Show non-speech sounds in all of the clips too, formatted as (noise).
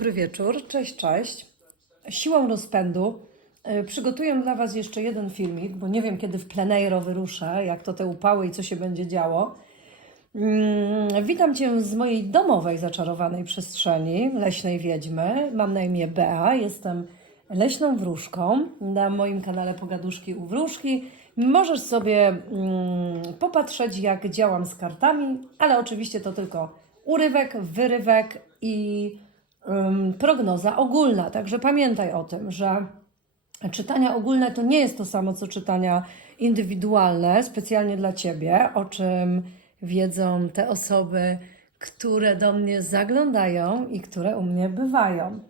Dobry wieczór, cześć, cześć. Siłą rozpędu y, przygotuję dla Was jeszcze jeden filmik, bo nie wiem kiedy w pleneiro wyruszę, jak to te upały i co się będzie działo. Mm, Witam Cię z mojej domowej zaczarowanej przestrzeni, leśnej wiedźmy. Mam na imię Bea, jestem leśną wróżką. Na moim kanale Pogaduszki u Wróżki możesz sobie mm, popatrzeć, jak działam z kartami, ale oczywiście to tylko urywek, wyrywek i prognoza ogólna. Także pamiętaj o tym, że czytania ogólne to nie jest to samo co czytania indywidualne, specjalnie dla Ciebie, o czym wiedzą te osoby, które do mnie zaglądają i które u mnie bywają.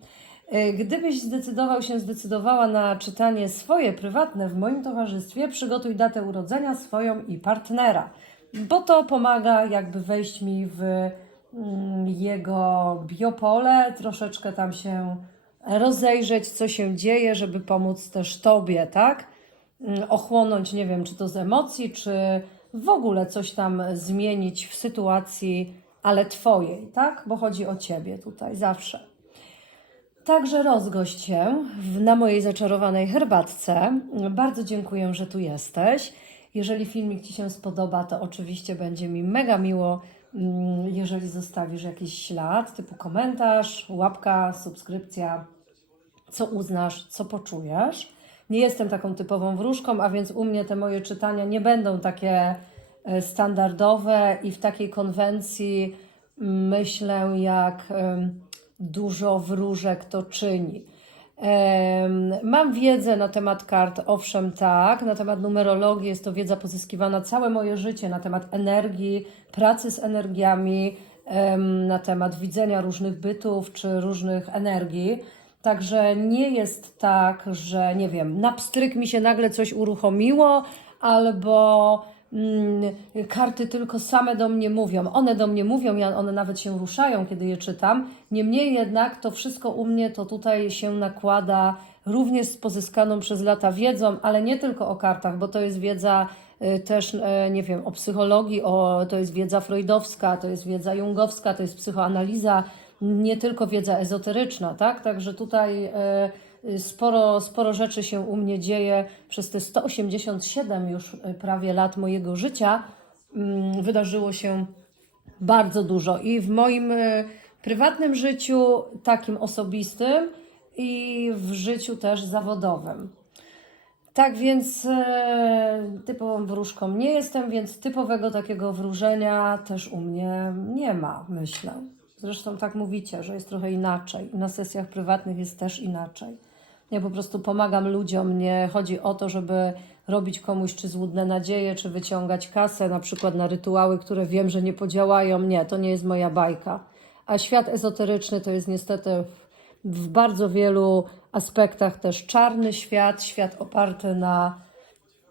Y, Gdybyś zdecydował się, zdecydowała na czytanie swoje prywatne w moim towarzystwie, przygotuj datę urodzenia swoją i partnera, bo to pomaga jakby wejść mi w jego biopole, troszeczkę tam się rozejrzeć, co się dzieje, żeby pomóc też Tobie, tak? Mm, Ochłonąć, nie wiem, czy to z emocji, czy w ogóle coś tam zmienić w sytuacji, ale Twojej, tak? Bo chodzi o Ciebie tutaj zawsze. Także rozgość się na mojej zaczarowanej herbatce. Bardzo dziękuję, że tu jesteś. Jeżeli filmik Ci się spodoba, to oczywiście będzie mi mega miło, mm, jeżeli zostawisz jakiś ślad, typu komentarz, łapka, subskrypcja, co uznasz, co poczujesz. Nie jestem taką typową wróżką, a więc u mnie te moje czytania nie będą takie e, standardowe i w takiej konwencji mm, myślę, jak dużo wróżek to czyni. Mam wiedzę na temat kart, owszem, tak. Na temat numerologii jest to wiedza pozyskiwana całe moje życie na temat energii, pracy z energiami, na temat widzenia różnych bytów czy różnych energii. Także nie jest tak, że nie wiem, na pstryk mi się nagle coś uruchomiło, albo karty tylko same do mnie mówią. One do mnie mówią, ja, one nawet się ruszają, kiedy je czytam. Niemniej jednak to wszystko u mnie to tutaj się nakłada również z pozyskaną przez lata wiedzą, ale nie tylko o kartach, bo to jest wiedza y, też, y, nie wiem, o psychologii, o, to jest wiedza freudowska, to jest wiedza jungowska, to jest psychoanaliza, nie tylko wiedza ezoteryczna, tak? Także tutaj y, sporo, sporo rzeczy się u mnie dzieje przez te 187 już y, prawie lat mojego życia. mm, Wydarzyło się bardzo dużo i w moim y, prywatnym życiu, takim osobistym, i w życiu też zawodowym. Tak więc e, typową wróżką nie jestem, więc typowego takiego wróżenia też u mnie nie ma, myślę. Zresztą tak mówicie, że jest trochę inaczej. Na sesjach prywatnych jest też inaczej. Ja po prostu pomagam ludziom. Nie chodzi o to, żeby robić komuś czy złudne nadzieje, czy wyciągać kasę, na przykład na rytuały, które wiem, że nie podziałają. Nie, to nie jest moja bajka. A świat ezoteryczny to jest niestety w, bardzo wielu aspektach też czarny świat, świat oparty na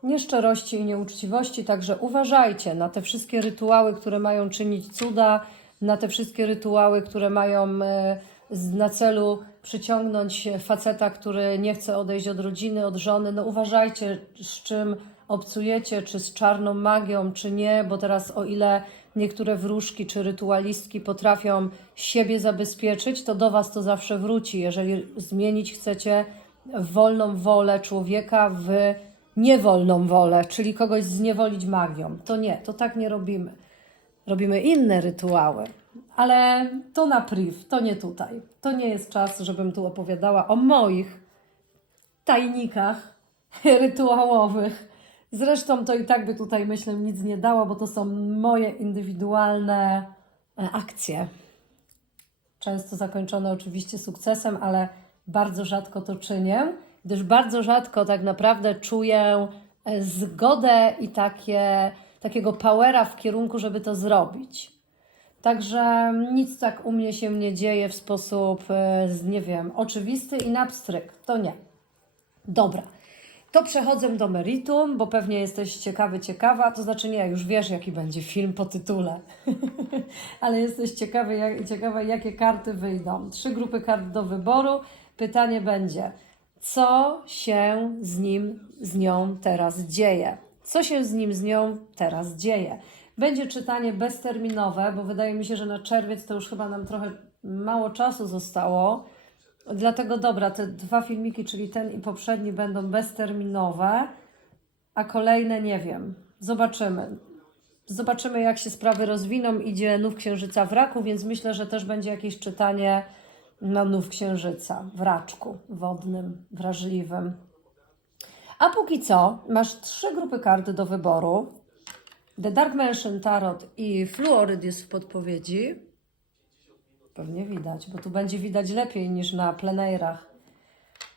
nieszczerości i nieuczciwości, także uważajcie na te wszystkie rytuały, które mają czynić cuda, na te wszystkie rytuały, które mają z- na celu przyciągnąć faceta, który nie chce odejść od rodziny, od żony. No uważajcie, z czym obcujecie, czy z czarną magią, czy nie, bo teraz o ile niektóre wróżki czy rytualistki potrafią siebie zabezpieczyć, to do Was to zawsze wróci. Jeżeli zmienić chcecie wolną wolę człowieka w niewolną wolę, czyli kogoś zniewolić magią, to nie, to tak nie robimy. Robimy inne rytuały, ale to na priv, to nie tutaj. To nie jest czas, żebym tu opowiadała o moich tajnikach (laughs) rytuałowych. Zresztą to i tak by tutaj, myślę, nic nie dało, bo to są moje indywidualne e, akcje. Często zakończone oczywiście sukcesem, ale bardzo rzadko to czynię, gdyż bardzo rzadko tak naprawdę czuję e, zgodę i takie, takiego powera w kierunku, żeby to zrobić. Także nic tak u mnie się nie dzieje w sposób, e, nie wiem, oczywisty i na pstryk. To nie. Dobra. To przechodzę do meritum, bo pewnie jesteś ciekawy, ciekawa. To znaczy nie, już wiesz, jaki będzie film po tytule. (laughs) Ale jesteś ciekawy, jak, ciekawa, jakie karty wyjdą. Trzy grupy kart do wyboru. Pytanie będzie, co się z nim, z nią teraz dzieje? Co się z nim, z nią teraz dzieje? Będzie czytanie bezterminowe, bo wydaje mi się, że na czerwiec to już chyba nam trochę Mało czasu zostało. Dlatego dobra, te dwa filmiki, czyli ten i poprzedni, będą bezterminowe, a kolejne nie wiem. Zobaczymy. Zobaczymy, jak się sprawy rozwiną. Idzie nów księżyca w raku, więc myślę, że też będzie jakieś czytanie na nów księżyca w raczku wodnym, wrażliwym. A póki co masz trzy grupy kart do wyboru. The Dark Mansion Tarot i Fluoryd jest w podpowiedzi. Pewnie widać, bo tu będzie widać lepiej niż na plenerach.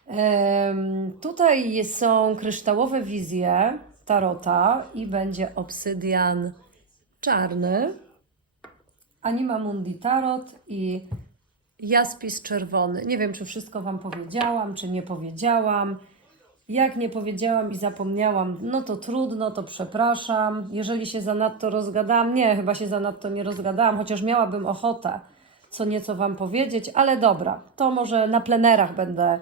Em, tutaj są kryształowe wizje Tarota i będzie obsydian czarny, Anima Mundi Tarot i jaspis czerwony. Nie wiem, czy wszystko Wam powiedziałam, czy nie powiedziałam. Jak nie powiedziałam i zapomniałam, no to trudno, to przepraszam. Jeżeli się zanadto rozgadałam, nie, chyba się zanadto nie rozgadałam, chociaż miałabym ochotę co nieco Wam powiedzieć, ale dobra, to może na plenerach będę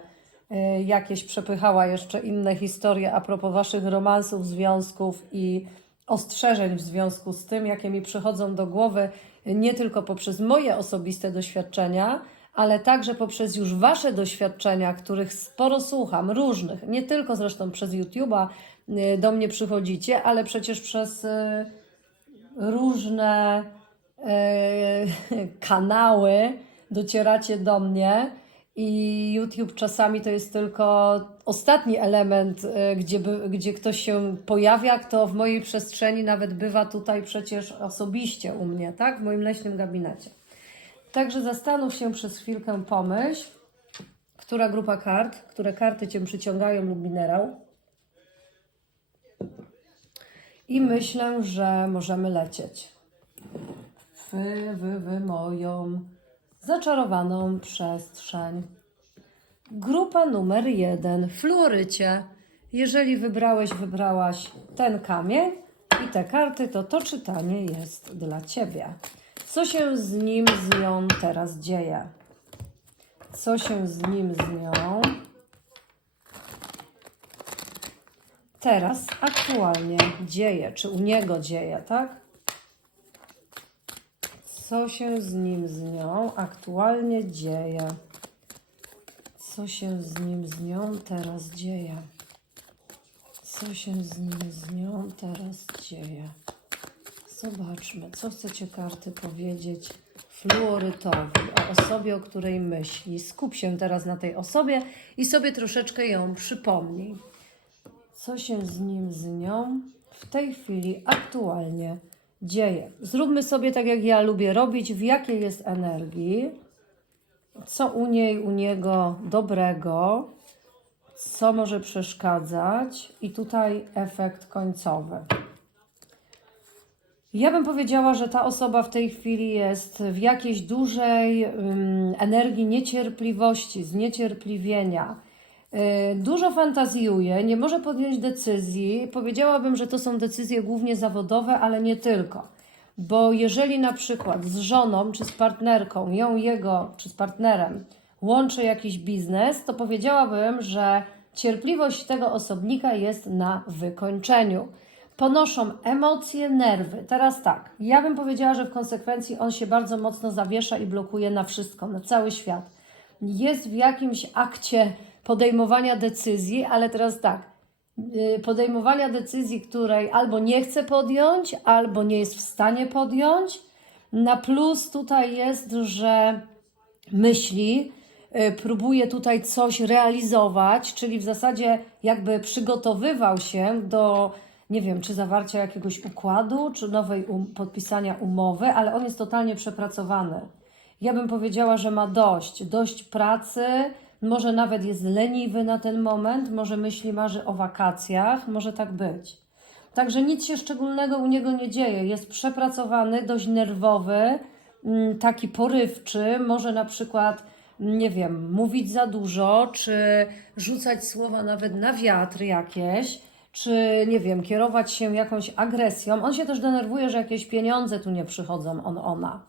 y, jakieś przepychała jeszcze inne historie a propos Waszych romansów, związków i ostrzeżeń w związku z tym, jakie mi przychodzą do głowy, y, nie tylko poprzez moje osobiste doświadczenia, ale także poprzez już Wasze doświadczenia, których sporo słucham, różnych, nie tylko zresztą przez YouTube'a y, do mnie przychodzicie, ale przecież przez y, różne e, (laughs) kanały docieracie do mnie i YouTube czasami to jest tylko ostatni element, gdzie, by, gdzie ktoś się pojawia, kto w mojej przestrzeni nawet bywa tutaj przecież osobiście u mnie, tak? W moim leśnym gabinecie. Także zastanów się przez chwilkę, pomyśl, która grupa kart, które karty Cię przyciągają lub minerał. I myślę, że możemy lecieć w, w, w moją zaczarowaną przestrzeń. Grupa numer jeden, fluorycie. Jeżeli wybrałeś, wybrałaś ten kamień i te karty, to to czytanie jest dla Ciebie. Co się z nim, z nią teraz dzieje? Co się z nim, z nią teraz aktualnie dzieje? Czy u niego dzieje, tak? Co się z nim, z nią aktualnie dzieje? Co się z nim, z nią teraz dzieje? Co się z nim, z nią teraz dzieje? Zobaczmy, co chcecie karty powiedzieć fluorytowi, o osobie, o której myśli. Skup się teraz na tej osobie i sobie troszeczkę ją przypomnij. Co się z nim, z nią w tej chwili aktualnie dzieje? Zróbmy sobie tak, jak ja lubię robić, w jakiej jest energii, co u niej, u niego dobrego, co może przeszkadzać i tutaj efekt końcowy. Ja bym powiedziała, że ta osoba w tej chwili jest w jakiejś dużej ym, energii niecierpliwości, zniecierpliwienia. Y, Dużo fantazjuje, nie może podjąć decyzji. Powiedziałabym, że to są decyzje głównie zawodowe, ale nie tylko. Bo jeżeli na przykład z żoną czy z partnerką, ją, jego czy z partnerem łączy jakiś biznes, to powiedziałabym, że cierpliwość tego osobnika jest na wykończeniu ponoszą emocje, nerwy. Teraz tak, ja bym powiedziała, że w konsekwencji on się bardzo mocno zawiesza i blokuje na wszystko, na cały świat. Jest w jakimś akcie podejmowania decyzji, ale teraz tak, yy, podejmowania decyzji, której albo nie chce podjąć, albo nie jest w stanie podjąć. Na plus tutaj jest, że myśli, y, próbuje tutaj coś realizować, czyli w zasadzie jakby przygotowywał się do nie wiem, czy zawarcia jakiegoś układu, czy nowej um, podpisania umowy, ale on jest totalnie przepracowany. Ja bym powiedziała, że ma dość, dość pracy, może nawet jest leniwy na ten moment, może myśli, marzy o wakacjach, może tak być. Także nic się szczególnego u niego nie dzieje. Jest przepracowany, dość nerwowy, mm, taki porywczy, może na przykład, nie wiem, mówić za dużo, czy rzucać słowa nawet na wiatr jakieś czy nie wiem, kierować się jakąś agresją. On się też denerwuje, że jakieś pieniądze tu nie przychodzą, on, ona.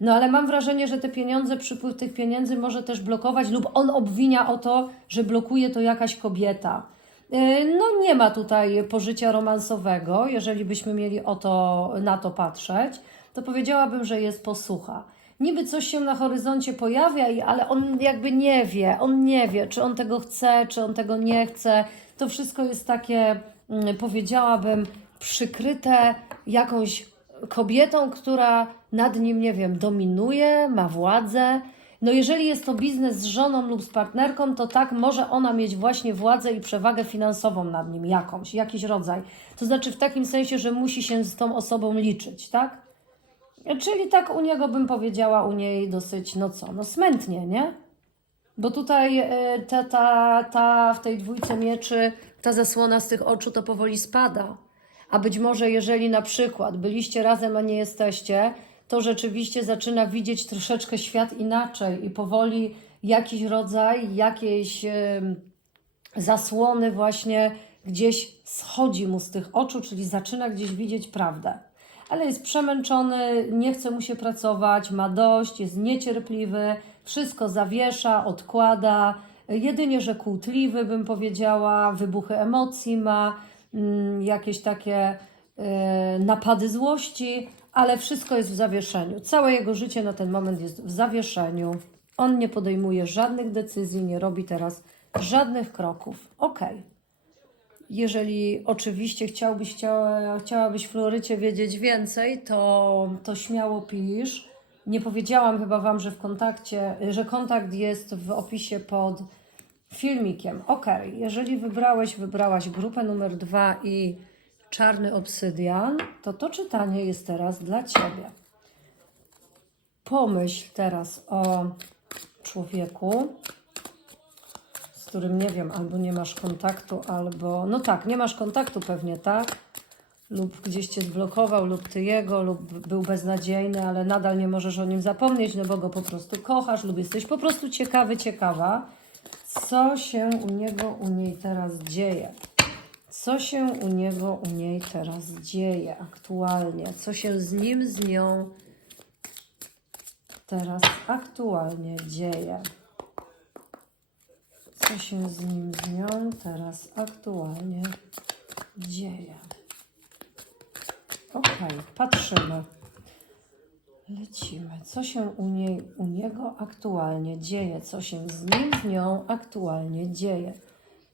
No ale mam wrażenie, że te pieniądze, przypływ tych pieniędzy może też blokować, lub on obwinia o to, że blokuje to jakaś kobieta. Yy, No nie ma tutaj pożycia romansowego, jeżeli byśmy mieli o to, na to patrzeć, to powiedziałabym, że jest posłucha. Niby coś się na horyzoncie pojawia, ale on jakby nie wie, on nie wie, czy on tego chce, czy on tego nie chce. To wszystko jest takie, mm, powiedziałabym, przykryte jakąś kobietą, która nad nim, nie wiem, dominuje, ma władzę. No jeżeli jest to biznes z żoną lub z partnerką, to tak może ona mieć właśnie władzę i przewagę finansową nad nim jakąś, jakiś rodzaj. To znaczy w takim sensie, że musi się z tą osobą liczyć, tak? Czyli tak u niego bym powiedziała, u niej dosyć, no co, no smętnie, nie? Bo tutaj e, ta, ta, ta w tej dwójce mieczy, ta zasłona z tych oczu to powoli spada. A być może jeżeli na przykład byliście razem, a nie jesteście, to rzeczywiście zaczyna widzieć troszeczkę świat inaczej i powoli jakiś rodzaj, jakiejś em, zasłony właśnie gdzieś schodzi mu z tych oczu, czyli zaczyna gdzieś widzieć prawdę. Ale jest przemęczony, nie chce mu się pracować, ma dość, jest niecierpliwy, wszystko zawiesza, odkłada. Jedynie, że kłótliwy, bym powiedziała, wybuchy emocji ma, mm, jakieś takie e, napady złości, ale wszystko jest w zawieszeniu. Całe jego życie na ten moment jest w zawieszeniu. On nie podejmuje żadnych decyzji, nie robi teraz żadnych kroków. Okej. Jeżeli oczywiście chciałbyś, chciała, chciałabyś Florycie wiedzieć więcej, to, to śmiało pisz. Nie powiedziałam chyba Wam, że w kontakcie, że kontakt jest w opisie pod filmikiem. Ok, jeżeli wybrałeś, wybrałaś grupę numer dwa i czarny obsydian, to to czytanie jest teraz dla Ciebie. Pomyśl teraz o człowieku, którym nie wiem, albo nie masz kontaktu, albo. No tak, nie masz kontaktu pewnie, tak? Lub gdzieś cię zblokował, lub ty jego, lub był beznadziejny, ale nadal nie możesz o nim zapomnieć, no bo go po prostu kochasz, lub jesteś po prostu ciekawy, ciekawa, co się u niego, u niej teraz dzieje. Co się u niego, u niej teraz dzieje aktualnie? Co się z nim, z nią teraz aktualnie dzieje? Co się z nim, z nią teraz aktualnie dzieje? Okej, patrzymy. Lecimy. Co się u niej, u niego aktualnie dzieje? Co się z nim, z nią aktualnie dzieje?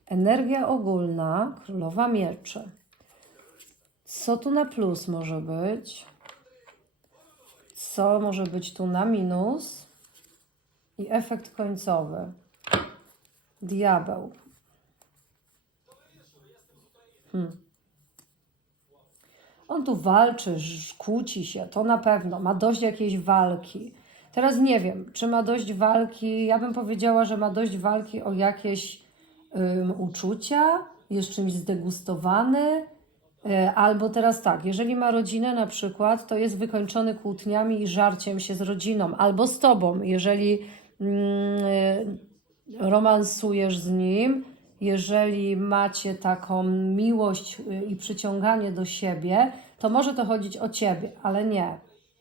Energia ogólna, królowa mieczy. Co tu na plus może być? Co może być tu na minus? I efekt końcowy. Diabeł. Hmm. On tu walczy, kłóci się, to na pewno. Ma dość jakiejś walki. Teraz nie wiem, czy ma dość walki. Ja bym powiedziała, że ma dość walki o jakieś ym, uczucia, jest czymś zdegustowany. Y, Albo teraz tak, jeżeli ma rodzinę na przykład, to jest wykończony kłótniami i żarciem się z rodziną, albo z tobą, jeżeli mm, romansujesz z nim, jeżeli macie taką miłość y, i przyciąganie do siebie, to może to chodzić o ciebie, ale nie,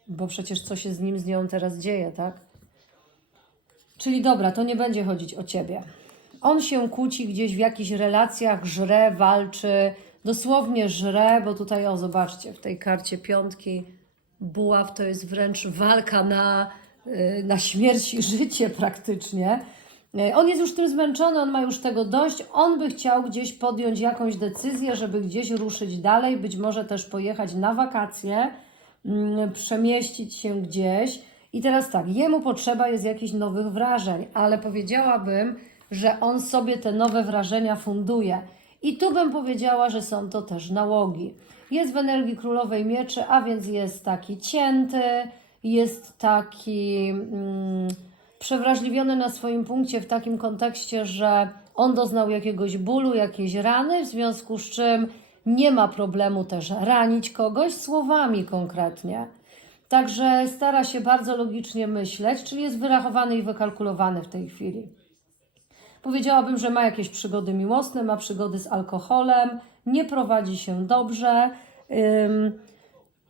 bo przecież co się z nim, z nią teraz dzieje, tak? Czyli dobra, to nie będzie chodzić o ciebie. On się kłóci gdzieś w jakichś relacjach, żre, walczy, dosłownie żre, bo tutaj, o zobaczcie, w tej karcie piątki buław to jest wręcz walka na, y, na śmierć i życie praktycznie. Y, On jest już tym zmęczony, on ma już tego dość. On by chciał gdzieś podjąć jakąś decyzję, żeby gdzieś ruszyć dalej, być może też pojechać na wakacje, mm, przemieścić się gdzieś. I teraz tak, jemu potrzeba jest jakichś nowych wrażeń, ale powiedziałabym, że on sobie te nowe wrażenia funduje. I tu bym powiedziała, że są to też nałogi. Jest w energii królowej mieczy, a więc jest taki cięty, jest taki mm, przewrażliwiony na swoim punkcie w takim kontekście, że on doznał jakiegoś bólu, jakiejś rany, w związku z czym nie ma problemu też ranić kogoś słowami konkretnie. Także stara się bardzo logicznie myśleć, czyli jest wyrachowany i wykalkulowany w tej chwili. Powiedziałabym, że ma jakieś przygody miłosne, ma przygody z alkoholem, nie prowadzi się dobrze. Ym,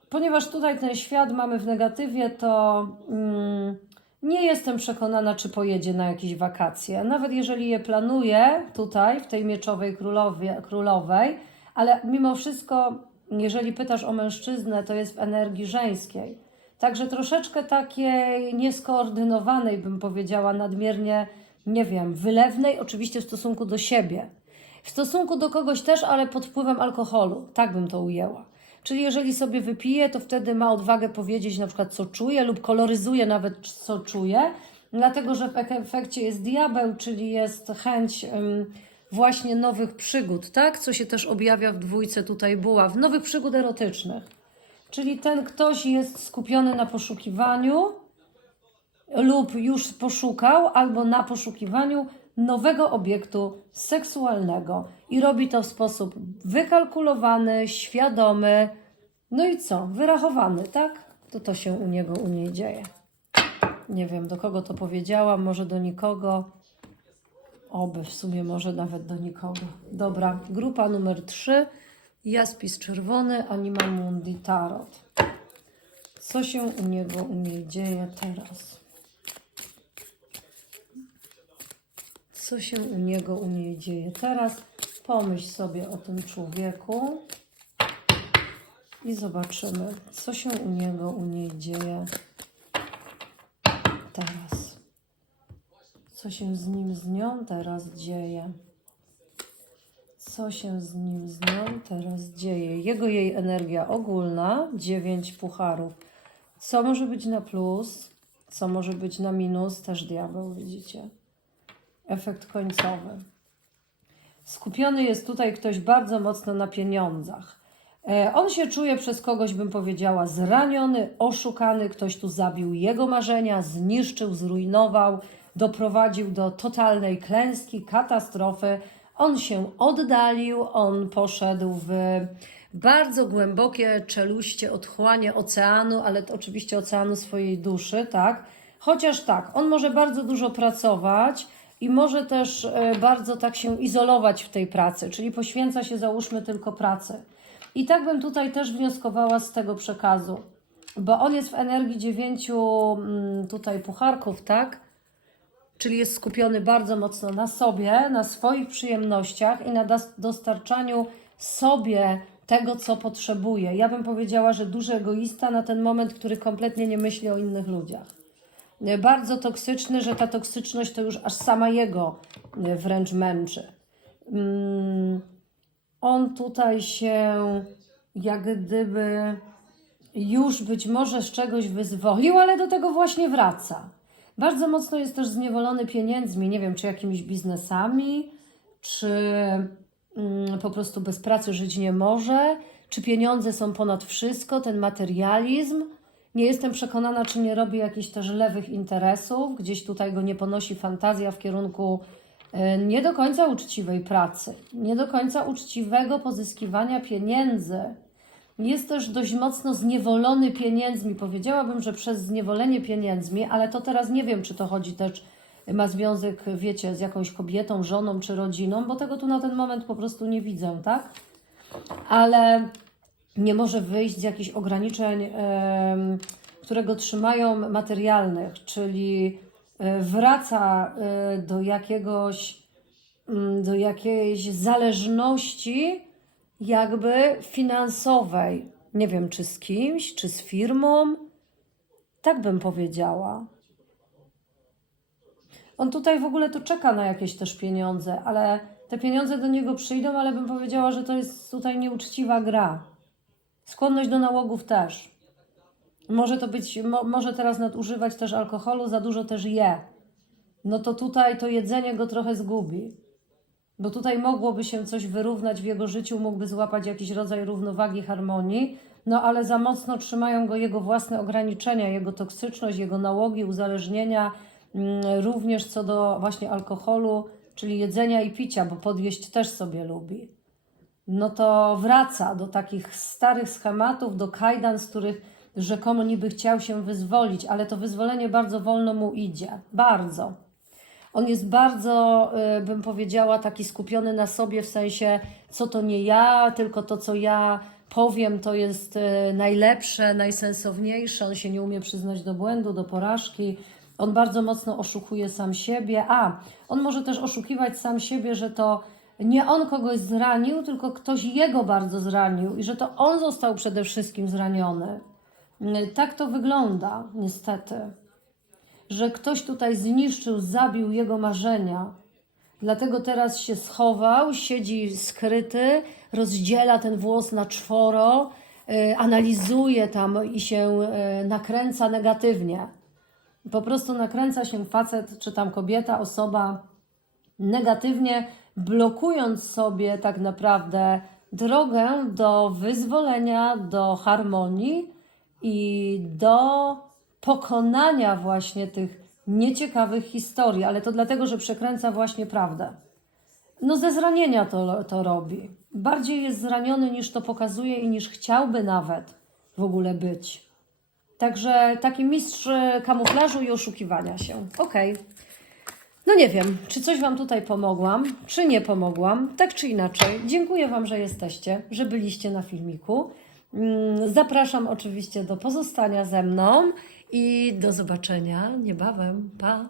ponieważ tutaj ten świat mamy w negatywie, to ym, nie jestem przekonana, czy pojedzie na jakieś wakacje. Nawet jeżeli je planuje tutaj, w tej mieczowej królowie, królowej, ale mimo wszystko, jeżeli pytasz o mężczyznę, to jest w energii żeńskiej. Także troszeczkę takiej nieskoordynowanej, bym powiedziała, nadmiernie, nie wiem, wylewnej, oczywiście w stosunku do siebie. W stosunku do kogoś też, ale pod wpływem alkoholu. Tak bym to ujęła. Czyli jeżeli sobie wypije, to wtedy ma odwagę powiedzieć na przykład co czuje lub koloryzuje nawet co czuje, dlatego że w efekcie jest diabeł, czyli jest chęć właśnie nowych przygód, tak? Co się też objawia w dwójce tutaj była, w nowych przygód erotycznych. Czyli ten ktoś jest skupiony na poszukiwaniu lub już poszukał albo na poszukiwaniu nowego obiektu seksualnego i robi to w sposób wykalkulowany, świadomy, no i co? Wyrachowany, tak? To to się u niego, u niej dzieje. Nie wiem, do kogo to powiedziałam, może do nikogo. Oby, w sumie może nawet do nikogo. Dobra, grupa numer 3. Jaspis czerwony, Anima Mundi Tarot. Co się u niego, u niej dzieje teraz? Co się u niego, u niej dzieje teraz? Pomyśl sobie o tym człowieku i zobaczymy, co się u niego, u niej dzieje teraz. Co się z nim, z nią teraz dzieje? Co się z nim, z nią teraz dzieje? Jego, jej energia ogólna, dziewięć pucharów. Co może być na plus, co może być na minus, też diabeł, widzicie? Efekt końcowy. Skupiony jest tutaj ktoś bardzo mocno na pieniądzach. E, On się czuje przez kogoś, bym powiedziała, zraniony, oszukany. Ktoś tu zabił jego marzenia, zniszczył, zrujnował, doprowadził do totalnej klęski, katastrofy. On się oddalił, on poszedł w bardzo głębokie czeluście, otchłanie oceanu, ale to oczywiście oceanu swojej duszy, tak? Chociaż tak, on może bardzo dużo pracować i może też e, bardzo tak się izolować w tej pracy, czyli poświęca się załóżmy tylko pracy. I tak bym tutaj też wnioskowała z tego przekazu, bo on jest w energii dziewięciu mm, tutaj pucharków, tak? Czyli jest skupiony bardzo mocno na sobie, na swoich przyjemnościach i na dostarczaniu sobie tego, co potrzebuje. Ja bym powiedziała, że duży egoista na ten moment, który kompletnie nie myśli o innych ludziach. E, Bardzo toksyczny, że ta toksyczność to już aż sama jego e, wręcz męczy. Mm, on tutaj się jak gdyby już być może z czegoś wyzwolił, ale do tego właśnie wraca. Bardzo mocno jest też zniewolony pieniędzmi, nie wiem, czy jakimiś biznesami, czy mm, po prostu bez pracy żyć nie może, czy pieniądze są ponad wszystko, ten materializm. Nie jestem przekonana, czy nie robi jakichś też lewych interesów, gdzieś tutaj go nie ponosi fantazja w kierunku e, nie do końca uczciwej pracy, nie do końca uczciwego pozyskiwania pieniędzy. Jest też dość mocno zniewolony pieniędzmi. Powiedziałabym, że przez zniewolenie pieniędzmi, ale to teraz nie wiem, czy to chodzi też, ma związek, wiecie, z jakąś kobietą, żoną czy rodziną, bo tego tu na ten moment po prostu nie widzę, tak? Ale nie może wyjść z jakichś ograniczeń, które go trzymają materialnych, czyli e, wraca e, do jakiegoś, mm, do jakiejś zależności jakby finansowej. Nie wiem, czy z kimś, czy z firmą. Tak bym powiedziała. On tutaj w ogóle to czeka na jakieś też pieniądze, ale te pieniądze do niego przyjdą, ale bym powiedziała, że to jest tutaj nieuczciwa gra. Skłonność do nałogów też. Może to być, mo, może teraz nadużywać też alkoholu, za dużo też je. No to tutaj to jedzenie go trochę zgubi. Bo tutaj mogłoby się coś wyrównać w jego życiu, mógłby złapać jakiś rodzaj równowagi, harmonii, no ale za mocno trzymają go jego własne ograniczenia, jego toksyczność, jego nałogi, uzależnienia, mm, również co do właśnie alkoholu, czyli jedzenia i picia, bo podjeść też sobie lubi. No to wraca do takich starych schematów, do kajdan, z których rzekomo niby chciał się wyzwolić, ale to wyzwolenie bardzo wolno mu idzie. Bardzo. On jest bardzo, y, bym powiedziała, taki skupiony na sobie, w sensie, co to nie ja, tylko to, co ja powiem, to jest y, najlepsze, najsensowniejsze. On się nie umie przyznać do błędu, do porażki. On bardzo mocno oszukuje sam siebie. A, on może też oszukiwać sam siebie, że to nie on kogoś zranił, tylko ktoś jego bardzo zranił i że to on został przede wszystkim zraniony. Tak to wygląda, niestety, że ktoś tutaj zniszczył, zabił jego marzenia. Dlatego teraz się schował, siedzi skryty, rozdziela ten włos na czworo, y, analizuje tam i się y, nakręca negatywnie. Po prostu nakręca się facet, czy tam kobieta, osoba negatywnie, blokując sobie tak naprawdę drogę do wyzwolenia, do harmonii i do pokonania właśnie tych nieciekawych historii, ale to dlatego, że przekręca właśnie prawdę. No ze zranienia to, to robi. Bardziej jest zraniony niż to pokazuje i niż chciałby nawet w ogóle być. Także taki mistrz kamuflażu i oszukiwania się. Okej. No nie wiem, czy coś Wam tutaj pomogłam, czy nie pomogłam. Tak czy inaczej, dziękuję Wam, że jesteście, że byliście na filmiku. Mm, Zapraszam oczywiście do pozostania ze mną i do zobaczenia niebawem. Pa!